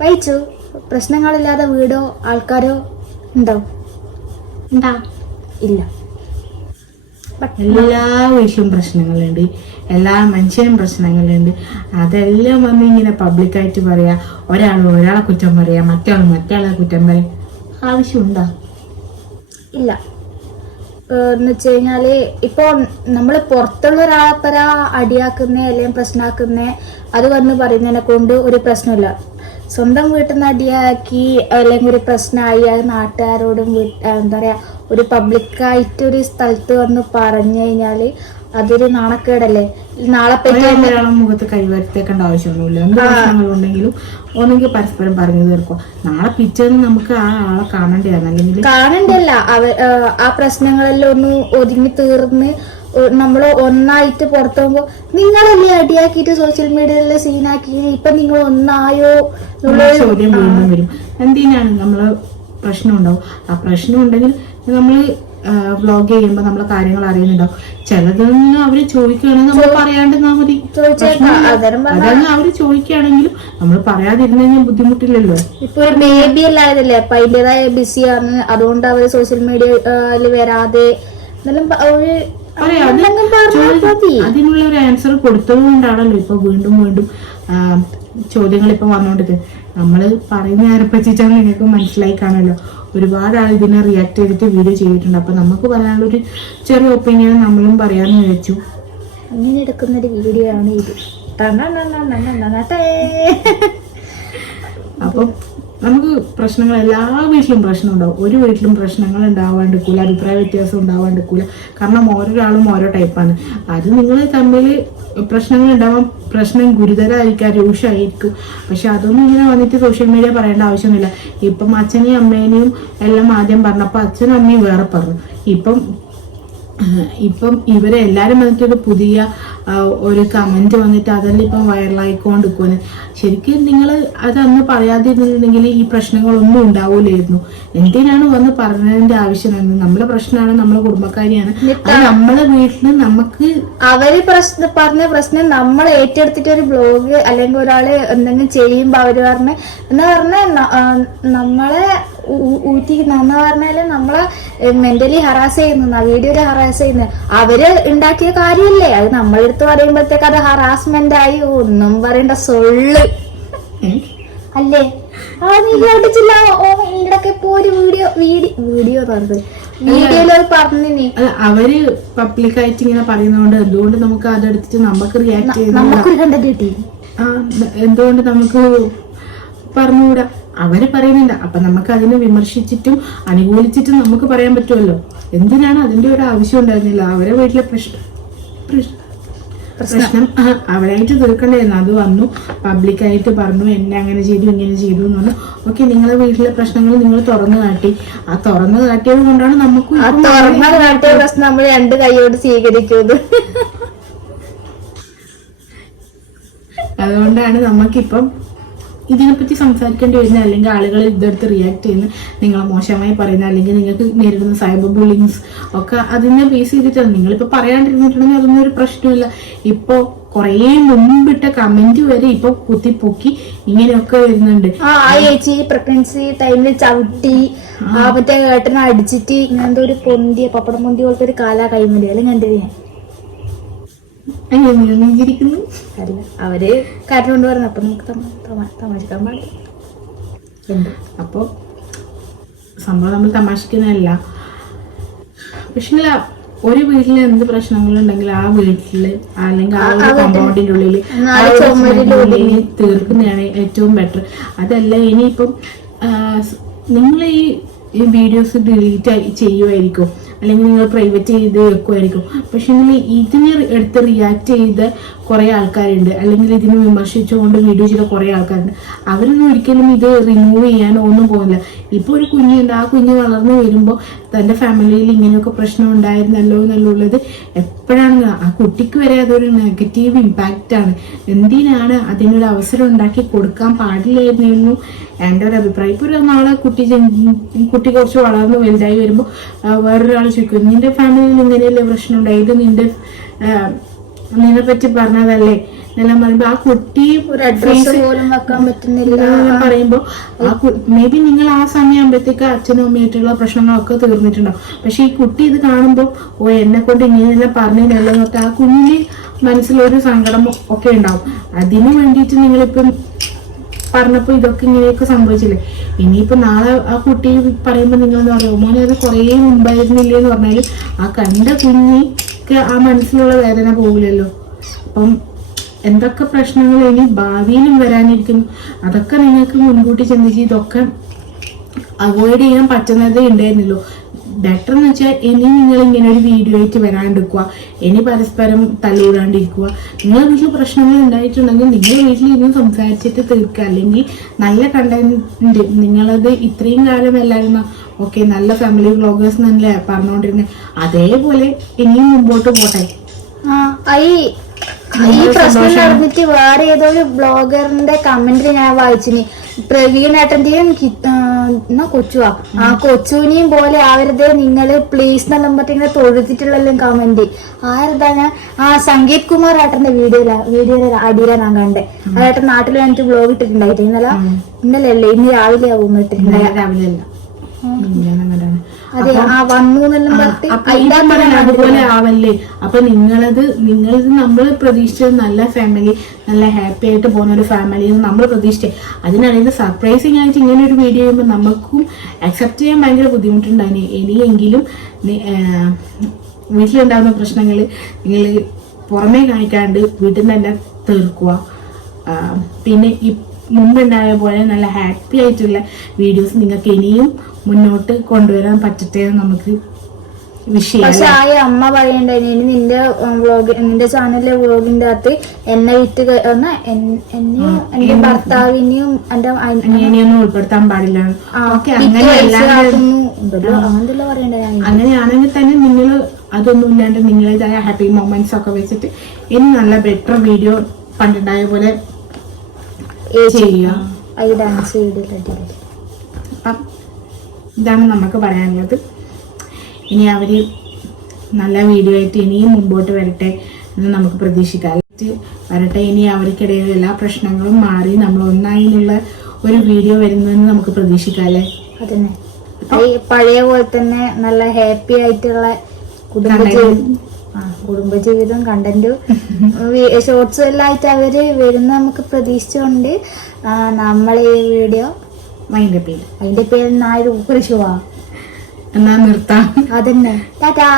വായിച്ചു. പ്രശ്നങ്ങളില്ലാതെ വീടോ ആൾക്കാരോ ഉണ്ടോ? ഇല്ല. എല്ലാ വീട്ടിലും പ്രശ്നങ്ങളുണ്ട്, എല്ലാ മനുഷ്യനും പ്രശ്നങ്ങളുണ്ട്. അതെല്ലാം വന്ന് ഇങ്ങനെ പബ്ലിക്കായിട്ട് പറയാ, ഒരാളെ കുറ്റം പറയാ, മറ്റേ കുറ്റം പറയാ, ആവശ്യമുണ്ടോ? ഇല്ല. എന്ന് വെച്ച് കഴിഞ്ഞാല് ഇപ്പൊ നമ്മള് പുറത്തുള്ള ഒരാളപ്പര അടിയാക്കുന്നേ അല്ലെങ്കിൽ പ്രശ്നമാക്കുന്നേ അത് വന്ന് പറയുന്നതിനെ കൊണ്ട് ഒരു പ്രശ്നമില്ല. സ്വന്തം വീട്ടിൽ നിന്ന് അടിയാക്കി അല്ലെങ്കിൽ ഒരു പ്രശ്നമായി അത് നാട്ടുകാരോടും എന്താ പറയാ ഒരു പബ്ലിക്കായിട്ട് ഒരു സ്ഥലത്ത് വന്ന് പറഞ്ഞു കഴിഞ്ഞാല് അതൊരു നാണക്കേടല്ലേ. നാളെ ഒരാളെ മുഖത്ത് കൈവരുത്തേക്കേണ്ട ആവശ്യമൊന്നുമില്ല. എന്ത് പ്രശ്നങ്ങളുണ്ടെങ്കിലും ഒന്നെങ്കിൽ പരസ്പരം പറഞ്ഞു തീർക്കുക. നാളെ പിറ്റേന്ന് നമുക്ക് ആ ആളെ കാണണ്ടയാണ്, അല്ലെങ്കിൽ കാണണ്ടല്ല. ആ പ്രശ്നങ്ങളെല്ലാം ഒന്ന് ഒതുങ്ങി തീർന്ന് നമ്മള് ഒന്നായിട്ട് പുറത്തു പോകുമ്പോ നിങ്ങളല്ലേ അടിയാക്കിയിട്ട് സോഷ്യൽ മീഡിയയിലെ സീനാക്കി ഇപ്പൊ നിങ്ങൾ ഒന്നായോ ചോദ്യം വീണ്ടും വരും. എന്തിനാണ് നമ്മള് പ്രശ്നം ഉണ്ടാവും. ആ പ്രശ്നം ഉണ്ടെങ്കിൽ നമ്മള് വ്ലോഗ് ചെയ്യുമ്പോ നമ്മളെ കാര്യങ്ങൾ അറിയുന്നുണ്ടാവും. ചിലതൊന്നും അവര് ചോദിക്കുകയാണെങ്കിൽ നമ്മൾ പറയാണ്ടിരുന്നാ മതി. അതൊന്നും അവര് ചോദിക്കുകയാണെങ്കിലും നമ്മൾ പറയാതിരുന്നു കഴിഞ്ഞാൽ ബുദ്ധിമുട്ടില്ലല്ലോ. ഇപ്പൊ ഒരു ബേബി അല്ലായതല്ലേ, അപ്പൊ അതിന്റേതായ ബിസിയാണ്. അതുകൊണ്ട് അവര് സോഷ്യൽ മീഡിയയിൽ വരാതെ അതിനുള്ള ഒരു ആൻസർ കൊടുത്തത് കൊണ്ടാണല്ലോ ഇപ്പൊ വീണ്ടും വീണ്ടും ചോദ്യങ്ങൾ ഇപ്പൊ വന്നോണ്ടിരിക്കുന്നത്. നമ്മള് പറയുന്ന ആരെ പറ്റിച്ചാണ് നിങ്ങൾക്ക് മനസ്സിലായി കാണുമല്ലോ. ഒരുപാട് ആൾ ഇതിനെ റിയാക്ട് ചെയ്തിട്ട് വീഡിയോ ചെയ്തിട്ടുണ്ട്. അപ്പൊ നമുക്ക് പറയാനുള്ളൊരു ചെറിയ ഒപ്പീനിയൻ നമ്മളും പറയാന്ന് വിചാരിച്ചു. അങ്ങനെ എടുക്കുന്നൊരു വീഡിയോ ആണ് ഇത്. അപ്പം നമുക്ക് പ്രശ്നങ്ങൾ എല്ലാ വീട്ടിലും പ്രശ്നം ഉണ്ടാവും. ഒരു വീട്ടിലും പ്രശ്നങ്ങൾ ഉണ്ടാവാണ്ടിരിക്കൂല, അഭിപ്രായ വ്യത്യാസം ഉണ്ടാവാണ്ടിരിക്കൂല. കാരണം ഓരോരാളും ഓരോ ടൈപ്പാണ്. അത് നിങ്ങൾ തമ്മിൽ പ്രശ്നങ്ങൾ ഉണ്ടാവാൻ, പ്രശ്നം ഗുരുതരമായിരിക്കും, രൂക്ഷമായിരിക്കും. പക്ഷെ അതൊന്നും ഇങ്ങനെ വന്നിട്ട് സോഷ്യൽ മീഡിയ പറയേണ്ട ആവശ്യമൊന്നുമില്ല. ഇപ്പം അച്ഛനെയും അമ്മേനെയും എല്ലാം ആദ്യം പറഞ്ഞപ്പോൾ അച്ഛനും അമ്മയും വേറെ പറഞ്ഞു. ഇപ്പം ഇവരെ എല്ലാരും വന്നിട്ടൊരു പുതിയ ഒരു കമന്റ് വന്നിട്ട് അതെല്ലാം ഇപ്പം വൈറലായിക്കൊണ്ടിരിക്കുവാണ്. ശരിക്കും നിങ്ങൾ അത് അന്ന് പറയാതിരുന്നിട്ടുണ്ടെങ്കിൽ ഈ പ്രശ്നങ്ങളൊന്നും ഉണ്ടാവൂലായിരുന്നു. എന്തിനാണ് വന്ന് പറഞ്ഞതിന്റെ ആവശ്യമാണ്? നമ്മളെ പ്രശ്നമാണ്, നമ്മളെ കുടുംബക്കാരിയാണ്, അത് നമ്മളെ വീട്ടില് നമുക്ക് അവര് പറഞ്ഞ പ്രശ്നം നമ്മൾ ഏറ്റെടുത്തിട്ട് ഒരു ബ്ലോഗ് അല്ലെങ്കിൽ ഒരാള് എന്തെങ്കിലും ചെയ്യുമ്പോ അവര് എന്ന് പറഞ്ഞാൽ നമ്മളെ ഊറ്റിക്കുന്ന പറഞ്ഞാല് നമ്മളെ മെന്റലി ഹറാസ് ചെയ്യുന്നു, വീഡിയോയില് ഹറാസ് ചെയ്യുന്നത് അവര് ഉണ്ടാക്കിയ കാര്യമല്ലേ. അത് നമ്മളെടുത്ത് പറയുമ്പോഴത്തേക്ക് അത് ഹറാസ്മെന്റ് ആയി. ഒന്നും പറയണ്ട, സൊള്ള് അല്ലേ. നീ കേട്ടിച്ചില്ല ഇവിടൊക്കെ ഇപ്പൊ ഒരു വീഡിയോ വീഡിയോയില് പറഞ്ഞു. അവര് പബ്ലിക്കായിട്ട് ഇങ്ങനെ പറയുന്നതുകൊണ്ട് എന്തുകൊണ്ട് നമുക്ക് അതെടുത്തിട്ട് നമുക്ക് റിയാക്ട് ചെയ്ത് നമുക്കൊരു കണ്ടന്റ് കിട്ടി. എന്തുകൊണ്ട് നമുക്ക് പറഞ്ഞുകൂടാ? അവര് പറയുന്നുണ്ട്, അപ്പൊ നമുക്ക് അതിനെ വിമർശിച്ചിട്ടും അനുകൂലിച്ചിട്ടും നമുക്ക് പറയാൻ പറ്റുമല്ലോ. എന്തിനാണ് അതിന്റെ ഒരു ആവശ്യം ഉണ്ടായിരുന്നില്ല. അവരെ വീട്ടിലെ പ്രശ്നം അവരായിട്ട് തീർക്കണ്ടായിരുന്നു. അത് വന്നു പബ്ലിക്കായിട്ട് പറഞ്ഞു, എന്നെ അങ്ങനെ ചെയ്തു ഇങ്ങനെ ചെയ്തു എന്ന് പറഞ്ഞു. ഓക്കെ, നിങ്ങളെ വീട്ടിലെ പ്രശ്നങ്ങൾ നിങ്ങൾ തുറന്നു കാട്ടി. ആ തുറന്നു കാട്ടിയത് കൊണ്ടാണ് നമുക്ക് കാട്ടിയ പ്രശ്നം നമ്മൾ രണ്ട് കൈയോട് സ്വീകരിക്കുന്നത്. അതുകൊണ്ടാണ് നമുക്കിപ്പം ഇതിനെപ്പറ്റി സംസാരിക്കേണ്ടി വരുന്നത്. അല്ലെങ്കിൽ ആളുകൾ ഇതെടുത്ത് റിയാക്ട് ചെയ്യുന്ന, നിങ്ങളെ മോശമായി പറയുന്ന, അല്ലെങ്കിൽ നിങ്ങൾക്ക് നേരിടുന്ന സൈബർ ബുള്ളിങ്സ് ഒക്കെ അതിനെ ബേസ് ചെയ്തിട്ടാണ്. നിങ്ങളിപ്പോൾ പറയാണ്ടിരുന്നിട്ടുണ്ടെങ്കിൽ അതൊന്നും ഒരു പ്രശ്നമില്ല. ഇപ്പോൾ കുറേ മുമ്പിട്ട കമന്റ് വരെ ഇപ്പൊ കുത്തിപ്പൊക്കി ഇങ്ങനെയൊക്കെ വരുന്നുണ്ട്. ചേച്ചി പ്രഗ്നൻസി ടൈമിൽ ചവിട്ടി മറ്റേ ഏട്ടനെ അടിച്ചിട്ട് ഇങ്ങനത്തെ ഒരു പൊന്തിയ പപ്പടം പൊന്തി പോലത്തെ ഒരു കാലാ കൈമതി എല്ലാം കണ്ടിരുന്നു. അല്ല, അവര് കാര്യം കൊണ്ട് പറഞ്ഞു. അപ്പൊ നമുക്ക് തമാശക്കാൻ പാടില്ല. അപ്പൊ സംഭവം നമ്മൾ തമാശക്കുന്നതല്ല. പക്ഷെ ഒരു വീട്ടില് എന്ത് പ്രശ്നങ്ങളുണ്ടെങ്കിൽ ആ വീട്ടില് അല്ലെങ്കിൽ ആ ഒരു കോമ്പൗണ്ടിന്റെ ഉള്ളില് തീർക്കുന്നതാണ് ഏറ്റവും ബെറ്റർ. അതല്ല ഇനിയിപ്പം നിങ്ങൾ ഈ വീഡിയോസ് ഡിലീറ്റ് ചെയ്യുമായിരിക്കും, അല്ലെങ്കിൽ നിങ്ങൾ പ്രൈവറ്റ് ചെയ്ത് വെക്കുമായിരിക്കും. പക്ഷെ നിങ്ങൾ ഇതിനെ എടുത്ത് റിയാക്ട് ചെയ്ത കുറേ ആൾക്കാരുണ്ട്, അല്ലെങ്കിൽ ഇതിനെ വിമർശിച്ചുകൊണ്ട് വീഡിയോ ചെയ്ത കുറേ ആൾക്കാരുണ്ട്. അവരൊന്നും ഒരിക്കലും ഇത് റിമൂവ് ചെയ്യാനോ ഒന്നും പോകുന്നില്ല. ഇപ്പോൾ ഒരു കുഞ്ഞുണ്ട്, ആ കുഞ്ഞ് വളർന്നു വരുമ്പോൾ തൻ്റെ ഫാമിലിയിൽ ഇങ്ങനെയൊക്കെ പ്രശ്നം ഉണ്ടായിരുന്നല്ലോ എന്നുള്ളത് എപ്പോഴാണ് ആ കുട്ടിക്ക് വരെ അതൊരു നെഗറ്റീവ് ഇമ്പാക്റ്റ് ആണ്. എന്തിനാണ് അതിനൊരു അവസരം ഉണ്ടാക്കി കൊടുക്കാൻ പാടില്ലായിരുന്നു എൻ്റെ ഒരു അഭിപ്രായം. ഇപ്പോൾ ഒരു നാളെ കുട്ടി കുറച്ച് വളർന്ന് വലുതായി വരുമ്പോൾ വേറൊരാൾ ചോദിക്കും, നിന്റെ ഫാമിലിയിൽ ഇങ്ങനെയല്ലേ പ്രശ്നം ഉണ്ടായത്, നിന്നെ പറ്റി പറഞ്ഞതല്ലേ, എന്നെല്ലാം പറയുമ്പോ ആ കുട്ടി ഒരു അഡ്രസ് പോലും വെക്കാൻ പറ്റുന്നില്ല പറയുമ്പോ മേ ബി നിങ്ങൾ ആ സമയമാകുമ്പോഴത്തേക്ക് അച്ഛനും അമ്മയായിട്ടുള്ള പ്രശ്നങ്ങളൊക്കെ തീർന്നിട്ടുണ്ടാവും. പക്ഷെ ഈ കുട്ടി ഇത് കാണുമ്പോൾ എന്നെ കൊണ്ട് ഇങ്ങനെയെല്ലാം പറഞ്ഞില്ലല്ലോ എന്നൊക്കെ ആ കുഞ്ഞിന് മനസ്സിലൊരു സങ്കടം ഒക്കെ ഉണ്ടാവും. അതിനു വേണ്ടിയിട്ട് നിങ്ങളിപ്പം പറഞ്ഞപ്പോ ഇതൊക്കെ ഇങ്ങനെയൊക്കെ സംഭവിച്ചില്ലേ. ഇനിയിപ്പോ നാളെ ആ കുട്ടി പറയുമ്പോ നിങ്ങൾ എന്താ പറയുക, മോനെ അത് കുറേ മുമ്പായിരുന്നില്ലേ എന്ന് പറഞ്ഞാല് ആ കണ്ട കുഞ്ഞിക്ക് ആ മനസ്സിലുള്ള വേദന പോകില്ലല്ലോ. അപ്പം എന്തൊക്കെ പ്രശ്നങ്ങൾ ഇനി ഭാവിയിലും വരാനിരിക്കുന്നു അതൊക്കെ നിങ്ങൾക്ക് മുൻകൂട്ടി ചിന്തിച്ച് ഇതൊക്കെ അവോയ്ഡ് ചെയ്യാൻ പറ്റുന്നതേ ഉണ്ടായിരുന്നല്ലോ. ബെറ്റർ എന്ന് വെച്ചാൽ ഇനി നിങ്ങൾ ഇങ്ങനെ ഒരു വീഡിയോ ആയിട്ട് വരാണ്ടിരിക്കുക, ഇനി പരസ്പരം തല്ലൂടാണ്ടിരിക്കുക. നിങ്ങളെ വീട്ടിൽ പ്രശ്നങ്ങൾ ഉണ്ടായിട്ടുണ്ടെങ്കിൽ നിങ്ങൾ വീട്ടിൽ ഇരുന്ന് സംസാരിച്ചിട്ട് തീർക്കുക. അല്ലെങ്കിൽ നല്ല കണ്ടന്റ് നിങ്ങളത് ഇത്രയും കാലം എല്ലാവരും ഓക്കെ നല്ല ഫാമിലി വ്ളോഗേഴ്സ് എന്നല്ലേ പറഞ്ഞുകൊണ്ടിരുന്നത്, അതേപോലെ ഇനിയും മുമ്പോട്ട് പോട്ടെ. ഈ പ്രശ്നം നടന്നിട്ട് വേറെ ഏതോ ഒരു ബ്ലോഗറിന്റെ കമന്റിൽ ഞാൻ വായിച്ചിന്, പ്രവീണേട്ടന്റെയും കൊച്ചുവാ ആ കൊച്ചുവിനെയും പോലെ ആവരുത് നിങ്ങള് പ്ലീസ് എന്നെല്ലാം പറഞ്ഞിങ്ങനെ തൊഴുത്തിട്ടുള്ളെല്ലാം കമന്റ്. ആരതാ ഞാൻ സംഗീത് കുമാർ ഏട്ടന്റെ വീഡിയോയിലെ അടിയില ഞാൻ കണ്ടേ. ആ ഏട്ടൻ നാട്ടിൽ വന്നിട്ട് ബ്ലോഗ് ഇട്ടിട്ടുണ്ടായിട്ട് ഇന്നലെ അല്ലേ ഇന്ന് രാവിലെ ആവും ഇട്ടിട്ടുണ്ടായി. അതെ ആ വന്നു എന്നെല്ലാം പറഞ്ഞിട്ട് അതുപോലെ ആവല്ലേ. അപ്പൊ നിങ്ങളത് നമ്മൾ പ്രതീക്ഷിച്ചത് നല്ല ഫാമിലി, നല്ല ഹാപ്പി ആയിട്ട് പോകുന്ന ഒരു ഫാമിലി നമ്മൾ പ്രതീക്ഷിച്ചത്. അതിനിടയിൽ സർപ്രൈസിങ് ആയിട്ട് ഇങ്ങനെ ഒരു വീഡിയോ ചെയ്യുമ്പോൾ നമുക്കും അക്സെപ്റ്റ് ചെയ്യാൻ ഭയങ്കര ബുദ്ധിമുട്ടുണ്ടായിരുന്നു. ഇനിയെങ്കിലും വീട്ടിലുണ്ടാകുന്ന പ്രശ്നങ്ങൾ നിങ്ങൾ പുറമേ കാണിക്കാണ്ട് വീട്ടിൽ നിന്ന് തന്നെ തീർക്കുക. പിന്നെ മുമ്പുണ്ടായ പോലെ നല്ല ഹാപ്പി ആയിട്ടുള്ള വീഡിയോസ് നിങ്ങൾക്ക് ഇനിയും മുന്നോട്ട് കൊണ്ടുവരാൻ പറ്റട്ടെ എന്ന് നമുക്ക് വിഷയം. പക്ഷെ ആ അമ്മ പറയണ്ടായിരുന്നു നിന്റെ നിന്റെ ചാനലിലെ വ്ളോഗിന്റെ അകത്ത് എന്നെ വിറ്റ് എന്നെയും എന്റെ ഭർത്താവിനെയും എന്റെ അനിയനെയൊന്നും ഉൾപ്പെടുത്താൻ പാടില്ല. അങ്ങനെയാണെങ്കിൽ തന്നെ നിങ്ങൾ അതൊന്നും ഇല്ലാണ്ട് നിങ്ങളേതായ ഹാപ്പി മൊമെന്റ്സ് ഒക്കെ വെച്ചിട്ട് ഇനി നല്ല ബെറ്റർ വീഡിയോ പണ്ടുണ്ടായ പോലെ ചെയ്യുക. ഇതാണ് നമുക്ക് പറയാനുള്ളത്. ഇനി അവര് നല്ല വീഡിയോ ആയിട്ട് ഇനിയും മുമ്പോട്ട് വരട്ടെ എന്ന് നമുക്ക് പ്രതീക്ഷിക്കാം. വരട്ടെ, ഇനി അവർക്കിടയിൽ എല്ലാ പ്രശ്നങ്ങളും മാറി നമ്മൾ ഒന്നായിന്നുള്ള ഒരു വീഡിയോ വരുന്നതെന്ന് നമുക്ക് പ്രതീക്ഷിക്കാം അല്ലേ. അതന്നെ പഴയ പോലെ തന്നെ നല്ല ഹാപ്പി ആയിട്ടുള്ള കുടുംബജീവിതം കണ്ടന്റും ഷോർട്സും എല്ലാം ആയിട്ട് അവര് വരുന്ന നമുക്ക് പ്രതീക്ഷിച്ചുകൊണ്ട് നമ്മളെ ഈ വീഡിയോ അതിന്റെ പേര് നായർ കൃഷിവാ എന്നാ നിർത്താം. അതന്നെ ടാറ്റാ.